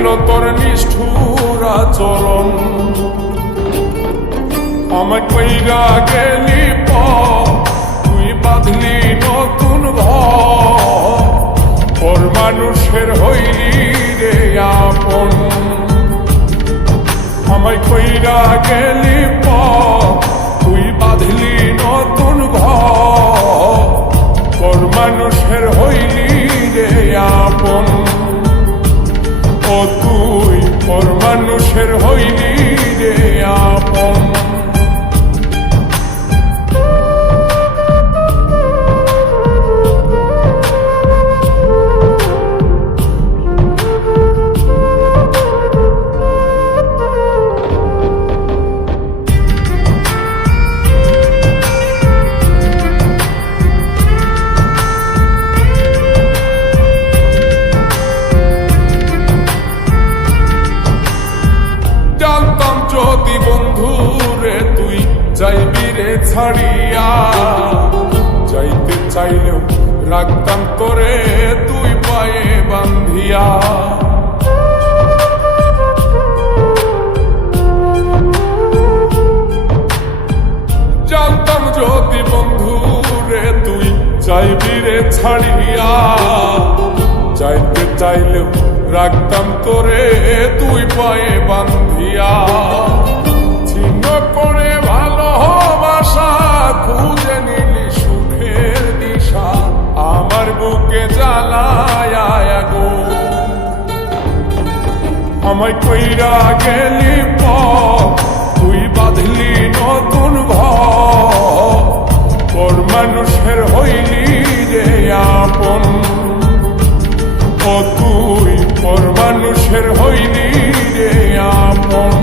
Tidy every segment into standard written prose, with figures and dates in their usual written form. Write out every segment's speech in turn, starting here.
বুঝাইল তোর নিষ্ঠুর আচরণ। আমায় কইরা গেলি তুই বাঁধলি নতুন ঘর, ওর মানুষের হইলি রে আপন। আমায় কইরা গেলি তুই বাঁধলি নতুন ঘর, ওর মানুষের হইলি রে আপন। ও তুই ওর মানুষের হইলি রে আপন। যদি বন্ধু রে তুই যাইবি রে ছাড়িয়া, যাইতে চাইলেও রাখতাম তোরে তুই পায়ে বান্ধিয়া। জানতাম যদি বন্ধু রে তুই যাইবি রে ছাড়িয়া, যাইতে চাইলেও রাখতাম তোরে তুই পায়ে বান্ধিয়া। ছিন্ন করে ভালোবাসা খুঁজে নিলি সুখের দিশা, আমার বুকে জ্বালায় আগুন। আমায় কইরা গেলি তুই বাঁধলি নতুন ঘর, ওর মানুষের হইলি রে আপন। ও তুই ওর মানুষের হইলি রে আপন।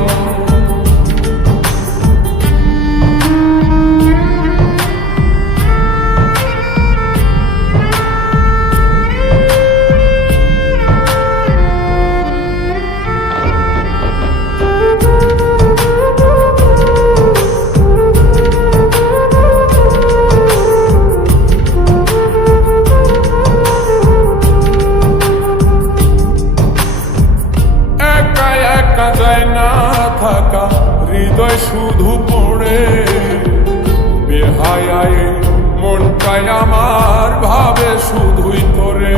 থাকা হৃদয় শুধু পড়ে বেহায়ায়, মনটাই আমার ভাবে শুধুই তোরে।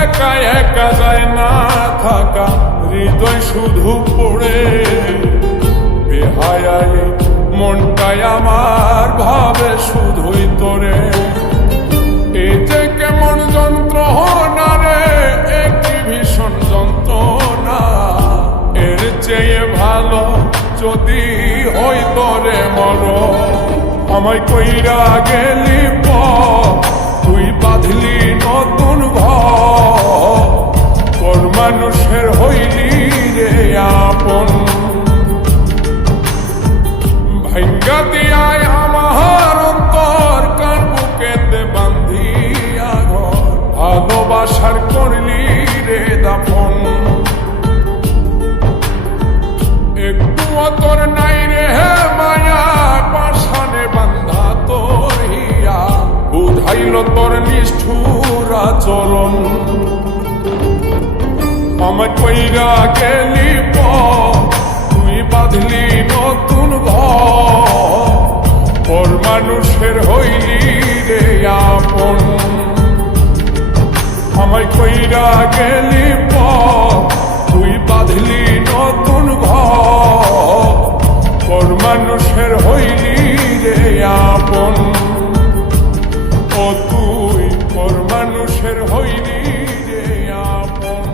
একা একা যায় না থাকা হৃদয় শুধু পড়ে বেহায়ায়, মনটাই আমার ভাবে শুধুই তোরে। এই যে কেমন যন্ত্রণা রে, একটি ভীষণ যন্ত্রণা, এর চেয়ে ভালো যদি হইতো রে মর। আমায় কইরা গেলি তুই বাঁধলি নতুন ঘর, ওর মানুষের হইলি রে আপন। ভাঙ্গা দিয়ায় আমার অন্তর কার বুকেতে বান্ধিয়া ঘর, ভালোবাসার করলি রে দাফন। একটু তোর নাই রে মায়া, পাশানে বান্ধা তোর হিয়া, বুঝাইল তোর নিষ্ঠুর আচরণ। আমায় কইরা গেলি তুই বাঁধলি নতুন ঘর, ওর মানুষের হইলি রে আপন। আমায় কইরা গেলি তুই বাঁধলি নতুন ঘর, ওর মানুষের হইলি রে আপন। ও তুই ওর মানুষের হইলি রে আপন।